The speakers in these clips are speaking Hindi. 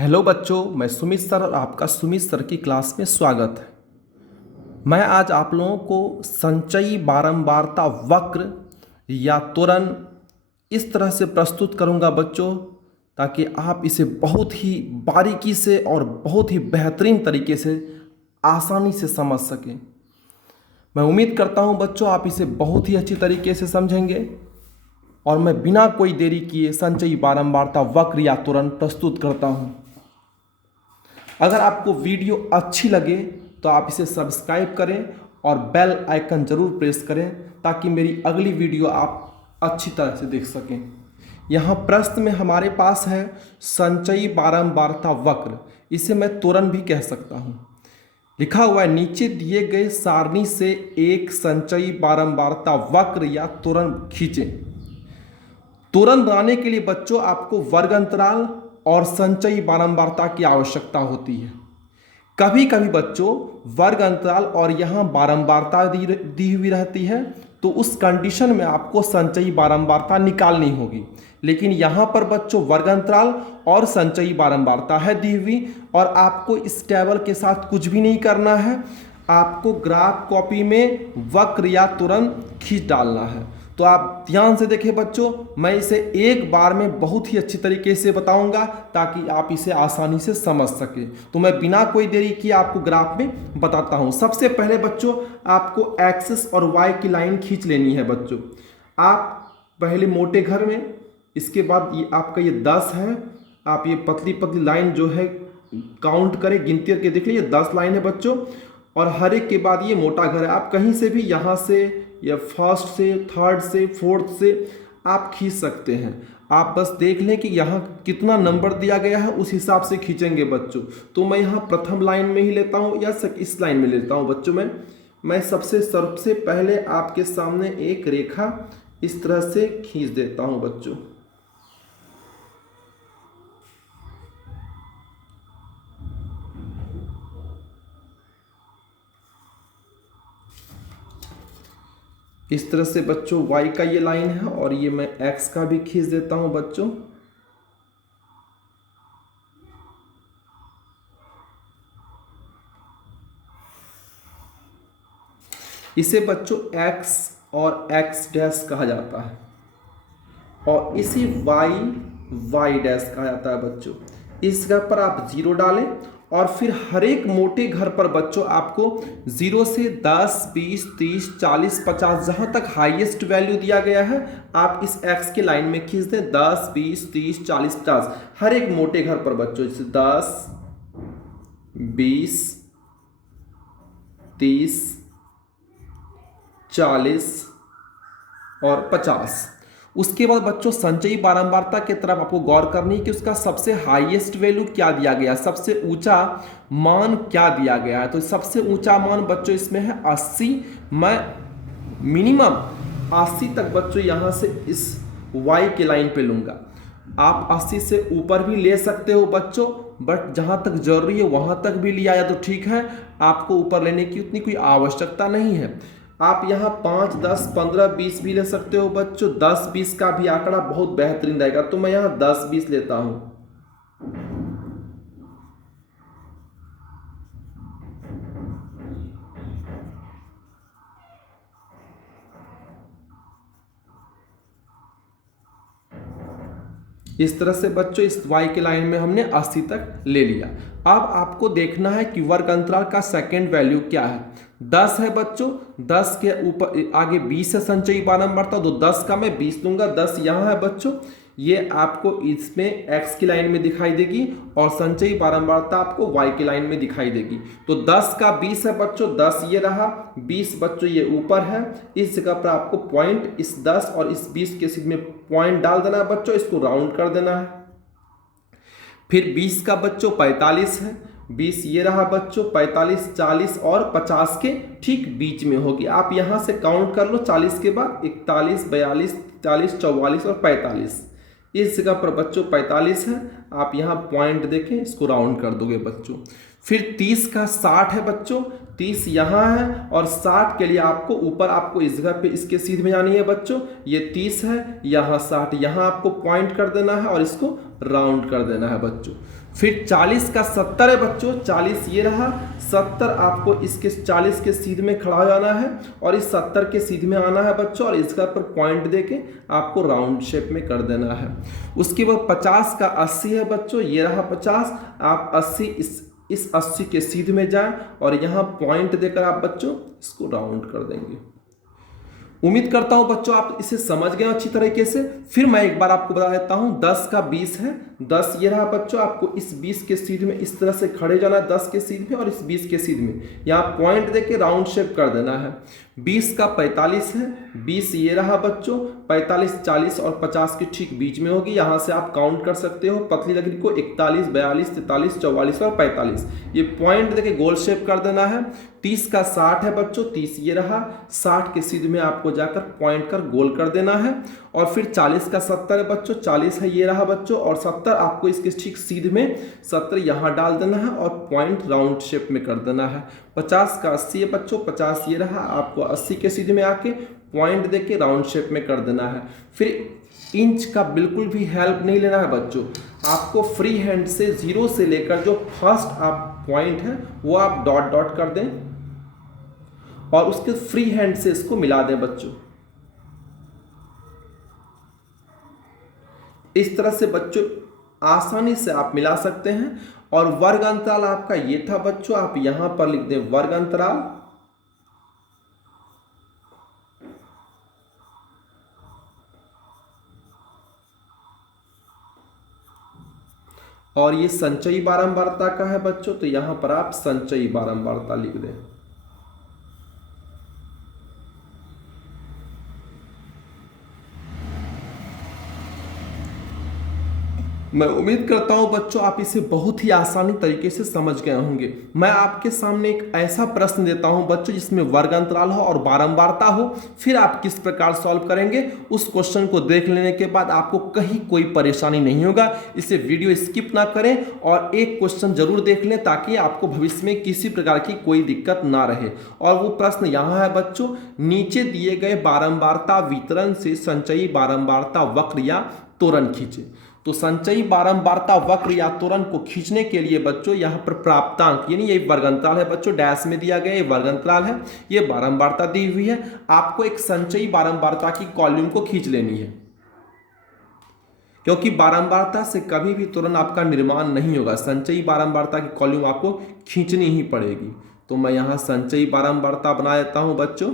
हेलो बच्चों, मैं सुमित सर और आपका सुमित सर की क्लास में स्वागत है। मैं आज आप लोगों को संचयी बारंबारता वक्र या त्वरण इस तरह से प्रस्तुत करूंगा बच्चों, ताकि आप इसे बहुत ही बारीकी से और बहुत ही बेहतरीन तरीके से आसानी से समझ सकें। मैं उम्मीद करता हूं बच्चों आप इसे बहुत ही अच्छी तरीके से समझेंगे और मैं बिना कोई देरी किए संचयी बारंबारता वक्र या त्वरण प्रस्तुत करता हूं। अगर आपको वीडियो अच्छी लगे तो आप इसे सब्सक्राइब करें और बेल आइकन ज़रूर प्रेस करें, ताकि मेरी अगली वीडियो आप अच्छी तरह से देख सकें। यहाँ प्रश्न में हमारे पास है संचयी बारंबारता वक्र, इसे मैं त्वरण भी कह सकता हूँ। लिखा हुआ है नीचे दिए गए सारणी से एक संचयी बारंबारता वक्र या त्वरण खींचें। त्वरण बनाने के लिए बच्चों आपको वर्ग अंतराल और संचयी बारंबारता की आवश्यकता होती है। कभी कभी बच्चों वर्ग अंतराल और यहाँ बारंबारता दी हुई रहती है, तो उस कंडीशन में आपको संचयी बारंबारता निकालनी होगी। लेकिन यहाँ पर बच्चों वर्ग अंतराल और संचयी बारंबारता है दी हुई, और आपको इस टेबल के साथ कुछ भी नहीं करना है। आपको ग्राफ कॉपी में वक्र या त्वरण खींच डालना है। तो आप ध्यान से देखें बच्चों, मैं इसे एक बार में बहुत ही अच्छी तरीके से बताऊंगा ताकि आप इसे आसानी से समझ सकें। तो मैं बिना कोई देरी किए आपको ग्राफ में बताता हूं। सबसे पहले बच्चों आपको एक्सिस और वाई की लाइन खींच लेनी है बच्चों। आप पहले मोटे घर में, इसके बाद ये आपका ये 10 है। आप ये पतली पतली लाइन जो है काउंट करें, गिनती करके देख लीजिए 10 लाइन है बच्चों। और हर एक के बाद ये मोटा घर है। आप कहीं से भी यहाँ से या फर्स्ट से, थर्ड से, फोर्थ से आप खींच सकते हैं। आप बस देख लें कि यहाँ कितना नंबर दिया गया है, उस हिसाब से खींचेंगे बच्चों। तो मैं यहाँ प्रथम लाइन में ही लेता हूँ या इस लाइन में लेता हूँ बच्चों। मैं सबसे पहले आपके सामने एक रेखा इस तरह से खींच देता हूँ बच्चों। इस तरह से बच्चों y का ये लाइन है, और ये मैं x का भी खींच देता हूं बच्चों। इसे बच्चों x और x डैश कहा जाता है, और इसी y डैश कहा जाता है बच्चों। इस जगह पर आप 0 डालें, और फिर हर एक मोटे घर पर बच्चों आपको 0 से 10, 20, 30, 40, 50 जहां तक हाईएस्ट वैल्यू दिया गया है, आप इस x के लाइन में खींच दें। 10, 20, 30, 40, 50 हर एक मोटे घर पर बच्चों, जैसे 10, 20, 30, 40 और 50। उसके बाद बच्चों संचयी बारंबारता की तरफ आपको गौर करनी है कि उसका सबसे हाईएस्ट वैल्यू क्या दिया गया है, सबसे ऊंचा मान क्या दिया गया है। तो सबसे ऊंचा मान बच्चों इसमें है 80। मैं मिनिमम 80 तक बच्चों यहां से इस y के लाइन पे लूंगा। आप 80 से ऊपर भी ले सकते हो बच्चों, बट जहां तक जरूरी है वहां तक भी लिया जाए तो ठीक है। आपको ऊपर लेने की उतनी कोई आवश्यकता नहीं है। आप यहाँ 5, 10, 15, 20 भी ले सकते हो बच्चों। 10, 20 का भी आंकड़ा बहुत बेहतरीन रहेगा, तो मैं यहाँ 10, 20 लेता हूँ। इस तरह से बच्चों इस y के लाइन में हमने 80 तक ले लिया। अब आपको देखना है कि वर्ग अंतराल का सेकेंड वैल्यू क्या है। 10 है बच्चों, 10 के ऊपर आगे 20 है संचयी बारंबारता, तो 10 का मैं 20 लूंगा। 10 यहाँ है बच्चों, ये आपको इसमें x की लाइन में दिखाई देगी, और संचयी बारंबारता आपको y की लाइन में दिखाई देगी। तो 10 का 20 है बच्चों, 10 ये रहा, 20 बच्चों ये ऊपर है। इस जगह पर आपको पॉइंट इस 10 और इस 20 के सीध में पॉइंट डाल देना है बच्चों, इसको राउंड कर देना है। फिर 20 का बच्चों 45 है, 20 ये रहा बच्चों, 45, 40 और 50 के ठीक बीच में होगी। आप यहां से काउंट कर लो, 40 के बाद 41, 42, 43, 44 और 45। इस जगह पर बच्चों 45 है। आप यहाँ पॉइंट देखें, इसको राउंड कर दोगे बच्चों। फिर 30 का 60 है बच्चों, 30 यहाँ है और 60 के लिए आपको ऊपर आपको इस जगह पे इसके सीध में जानी है बच्चों। ये 30 है, यहाँ 60, यहाँ आपको पॉइंट कर देना है और इसको राउंड कर देना है बच्चों। फिर 40 का 70 है बच्चों, 40 ये रहा, 70 आपको इसके 40 के सीध में खड़ा हो जाना है और इस 70 के सीध में आना है बच्चों और इसका पर पॉइंट देके आपको राउंड शेप में कर देना है। उसके बाद 50 का 80 है बच्चों, ये रहा 50, आप 80 इस 80 के सीध में जाएं और यहाँ पॉइंट देकर आप बच्चों इसको राउंड कर देंगे। उम्मीद करता हूं बच्चों आप इसे समझ गए अच्छी तरीके से। फिर मैं एक बार आपको बता देता हूं, 10 का 20 है, 10 ये रहा बच्चों, आपको इस 20 के सीध में इस तरह से खड़े जाना है, 10 के सीध में और इस 20 के सीध में यहाँ पॉइंट देके राउंड शेप कर देना है। 20 का 45 है, 20 ये रहा बच्चों, 45 40 और 50 के ठीक बीच में होगी, यहाँ से आप काउंट कर सकते हो पतली लकड़ी को, 41 42 43 44 और 45, ये पॉइंट देके गोल शेप कर देना है। 30 का 60 है बच्चों, 30 ये रहा, 60 के सीध में आपको जाकर पॉइंट कर गोल कर देना है। और फिर 40 का 70 है बच्चों, 40 है ये रहा बच्चों और 70 आपको इसके ठीक सीध में 70 यहाँ डाल देना है और पॉइंट राउंड शेप में कर देना है। 50 का 80 है बच्चों, 50 ये रहा, आपको 80 के सीध में आके पॉइंट देके राउंड शेप में कर देना है। फिर इंच का बिल्कुल भी हेल्प नहीं लेना है बच्चों, आपको फ्री हैंड से 0 से लेकर जो फर्स्ट आप पॉइंट है वो आप डॉट डॉट कर दें और उसके फ्री हैंड से इसको मिला दें बच्चों। इस तरह से बच्चों आसानी से आप मिला सकते हैं। और वर्ग अंतराल आपका ये था बच्चों, आप यहां पर लिख दें वर्ग अंतराल। और ये संचयी बारंबारता का है बच्चों, तो यहां पर आप संचयी बारंबारता लिख दें। मैं उम्मीद करता हूं बच्चों आप इसे बहुत ही आसानी तरीके से समझ गए होंगे। मैं आपके सामने एक ऐसा प्रश्न देता हूं बच्चों जिसमें वर्ग अंतराल हो और बारंबारता हो, फिर आप किस प्रकार सॉल्व करेंगे उस क्वेश्चन को देख लेने के बाद आपको कहीं कोई परेशानी नहीं होगा। इसे वीडियो स्किप ना करें और एक क्वेश्चन जरूर देख लें ताकि आपको भविष्य में किसी प्रकार की कोई दिक्कत ना रहे। और वो प्रश्न यहाँ है बच्चों, नीचे दिए गए बारंबारता वितरण से संचयी बारंबारता वक्र या त्वरण खींचे। तो संचयी बारंबारता वक्र या त्वरण को खींचने के लिए बच्चों यहाँ पर प्राप्तांक यानी ये वर्गंतराल है बच्चों, डैश में दिया गया ये वर्गंतराल है, ये बारंबारता दी हुई है। आपको एक संचयी बारंबारता की कॉलम को खींच लेनी है, क्योंकि बारंबारता से कभी भी त्वरण आपका निर्माण नहीं होगा, संचयी बारंबारता की कॉलम आपको खींचनी ही पड़ेगी। तो मैं यहाँ संचयी बारंबारता बना देता हूं बच्चों।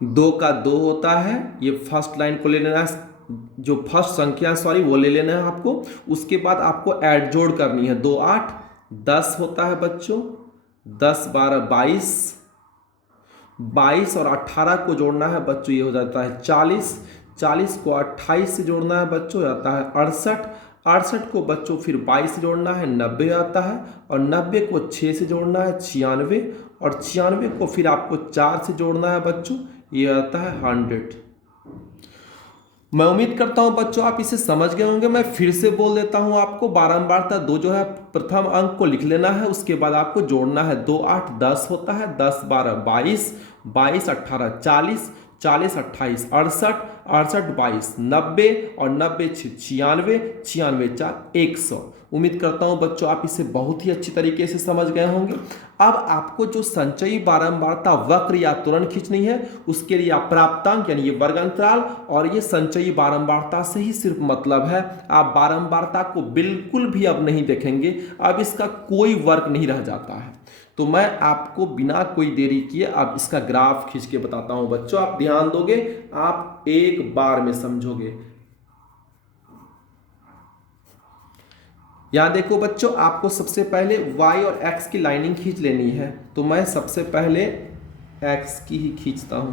2 का 2 होता है, ये फर्स्ट लाइन को ले लेना है, जो फर्स्ट संख्या सॉरी वो ले लेना है आपको। उसके बाद आपको ऐड जोड़ करनी है, 2 8 10 होता है बच्चों, 10 12 22, 22 और 18 को जोड़ना है बच्चों, ये हो जाता है 40, 40 को 28 से जोड़ना है बच्चों, आता है 68, 68 को बच्चों फिर 22 से जोड़ना है 90 आता है, और 90 को 6 से जोड़ना है 96, और 96 को फिर आपको 4 से जोड़ना है बच्चों, ये आता है 100। मैं उम्मीद करता हूं बच्चों आप इसे समझ गए होंगे। मैं फिर से बोल देता हूं आपको, बारंबारता 2 जो है प्रथम अंक को लिख लेना है, उसके बाद आपको जोड़ना है, 2 8 10 होता है, 10 12 22, 22 18 40, 40 28 68, 68 22 90 और 90 96, 96 4 100। उम्मीद करता हूं बच्चों आप इसे बहुत ही अच्छी तरीके से समझ गए होंगे। अब आपको जो संचयी बारंबारता वक्र या त्वरण खींचनी है उसके लिए आप प्राप्तांक यानी ये वर्ग अंतराल और ये संचयी बारंबारता से ही सिर्फ मतलब है। आप बारंबारता को बिल्कुल भी अब नहीं देखेंगे, अब इसका कोई वर्क नहीं रह जाता है। तो मैं आपको बिना कोई देरी किए अब इसका ग्राफ खींच के बताता हूं बच्चों, आप ध्यान दोगे, आप एक बार में समझोगे। यहां देखो बच्चों, आपको सबसे पहले y और x की लाइनिंग खींच लेनी है, तो मैं सबसे पहले x की ही खींचता हूं,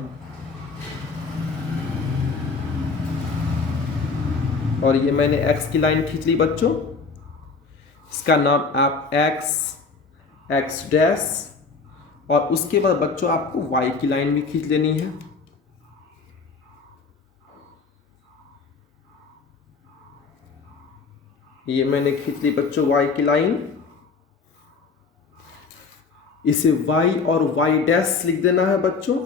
और ये मैंने x की लाइन खींच ली बच्चों। इसका नाम आप x डैश, और उसके बाद बच्चों आपको y की लाइन भी खींच लेनी है। ये मैंने खींच ली बच्चों y की लाइन, इसे y और y डैश लिख देना है बच्चों,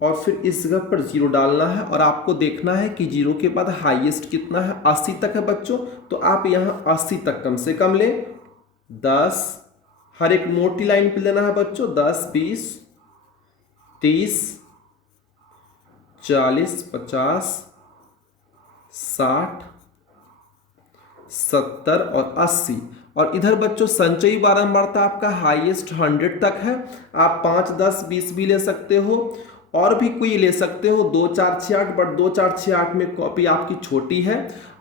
और फिर इस जगह पर 0 डालना है और आपको देखना है कि 0 के बाद हाईएस्ट कितना है, 80 तक है बच्चों। तो आप यहाँ 80 तक कम से कम ले, 10 हर एक मोटी लाइन पे लेना है बच्चों, 10 20 30 40 50 60 70 और 80। और इधर बच्चों संचयी बारंबारता आपका हाईएस्ट 100 तक है। आप 5 10 20 भी ले सकते हो और भी कोई ले सकते हो, 2 4 6 8, बट 2 4 6 8 में कॉपी आपकी छोटी है।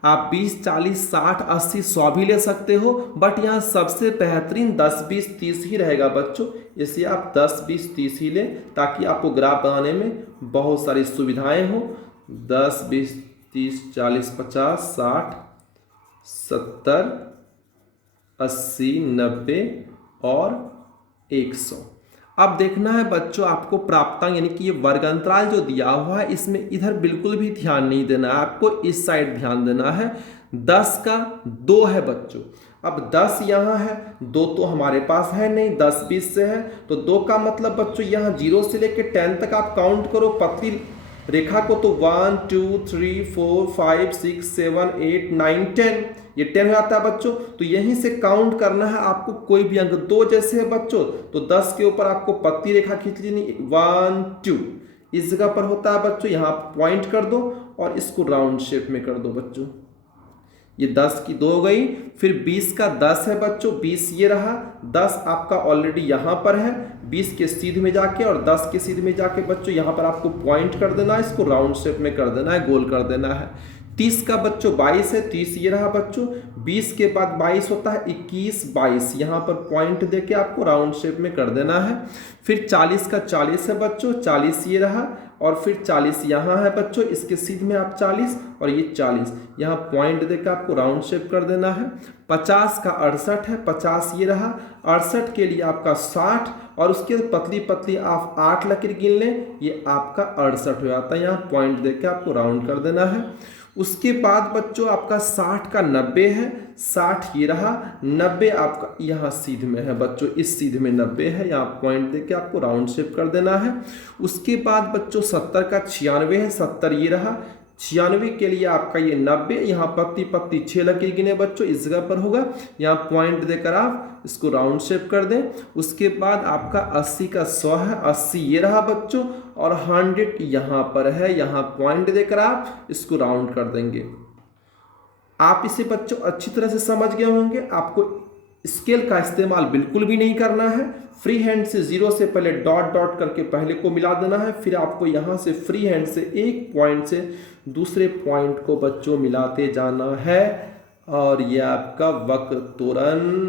आप 20 40 60 80 100 भी ले सकते हो, बट यहाँ सबसे बेहतरीन 10 20 30 ही रहेगा बच्चों। इसलिए आप 10 20 30 ही लें ताकि आपको ग्राफ बनाने में बहुत सारी सुविधाएं हो। 10 20 30 40 50 60 70 80 90 और 100। अब देखना है बच्चों आपको प्राप्तांक यानी कि ये वर्ग अंतराल जो दिया हुआ है इसमें इधर बिल्कुल भी ध्यान नहीं देना है, आपको इस साइड ध्यान देना है। 10 का 2 है बच्चों, अब 10 यहाँ है, 2 तो हमारे पास है नहीं, 10 20 से है, तो 2 का मतलब बच्चों यहाँ 0 से लेकर 10 तक आप काउंट करो पतली रेखा को, तो 1 2 3 4 5 6 7 8 9 10, ये 10 हो जाता है बच्चों। तो यहीं से काउंट करना है आपको, कोई भी अंक 2 जैसे है बच्चों तो 10 के ऊपर आपको पतली रेखा खींच लेनी, 1 2 इस जगह पर होता है बच्चों, यहाँ पॉइंट कर दो और इसको राउंड शेप में कर दो बच्चों। ये 10 की 2 हो गई, फिर 20 का 10 है बच्चों, 20 ये रहा, 10 आपका ऑलरेडी यहाँ पर है, 20 के सीधे में जाके और 10 के सीधे में जाके बच्चों यहाँ पर आपको पॉइंट कर देना है, इसको राउंड शेप में कर देना है, गोल कर देना है। 30 का बच्चों 22 है, 30 ये रहा बच्चों, 20 के बाद 22 होता है, 21 22 यहाँ पर पॉइंट देके आपको राउंड शेप में कर देना है। फिर 40 का 40 है बच्चों, 40 ये रहा, और फिर 40 यहाँ है बच्चों, इसके सीध में आप 40 और ये 40 यहाँ पॉइंट देकर आपको राउंड शेप कर देना है। 50 का 68 है, 50 ये रहा, 68 के लिए आपका 60 और उसके पतली पतली आप 8 लकीर गिन लें, ये आपका 68 हो जाता है, यहाँ पॉइंट देकर आपको राउंड कर देना है। उसके बाद बच्चों आपका 60 का 90 है, 60 ये रहा, 90 आपका यहाँ सीध में है बच्चों, इस सीध में 90 है, यहाँ पॉइंट देके आपको राउंड शेप कर देना है। उसके बाद बच्चों 70 का 96 है, 70 ये रहा, 96 के लिए आपका ये 90, यहाँ पत्ती पत्ती 6 लकीर गिने बच्चों, इस जगह पर होगा, यहाँ पॉइंट देकर आप इसको राउंड शेप कर दें। उसके बाद आपका 80 का 100 है, 80 ये रहा बच्चों, और 100 यहाँ पर है, यहाँ पॉइंट देकर आप इसको राउंड कर देंगे। आप इसे बच्चों अच्छी तरह से समझ गए होंगे, आपको स्केल का इस्तेमाल बिल्कुल भी नहीं करना है। फ्री हैंड से 0 से पहले डॉट डॉट करके पहले को मिला देना है, फिर आपको यहाँ से फ्री हैंड से एक पॉइंट से दूसरे पॉइंट को बच्चों मिलाते जाना है, और यह आपका वक्र त्वरण,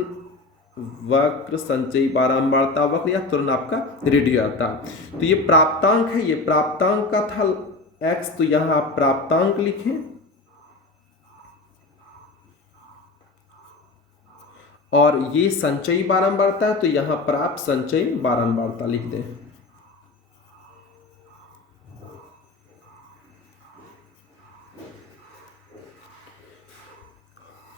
वक्र संचयी बारंबारता वक्र या त्वरण आपका रेडी आता है। तो ये प्राप्तांक है, ये प्राप्तांक का था x, तो यहाँ आप प्राप्तांक लिखें, और ये संचयी बारंबारता है तो यहां पर आप संचयी बारंबारता लिख दें।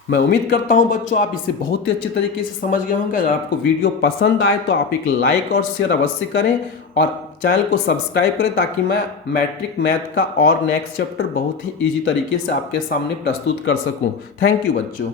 मैं उम्मीद करता हूं बच्चों आप इसे बहुत ही अच्छे तरीके से समझ गए होंगे। अगर आपको वीडियो पसंद आए तो आप एक लाइक और शेयर अवश्य करें और चैनल को सब्सक्राइब करें, ताकि मैं मैट्रिक मैथ का और नेक्स्ट चैप्टर बहुत ही इजी तरीके से आपके सामने प्रस्तुत कर सकूं। थैंक यू बच्चों।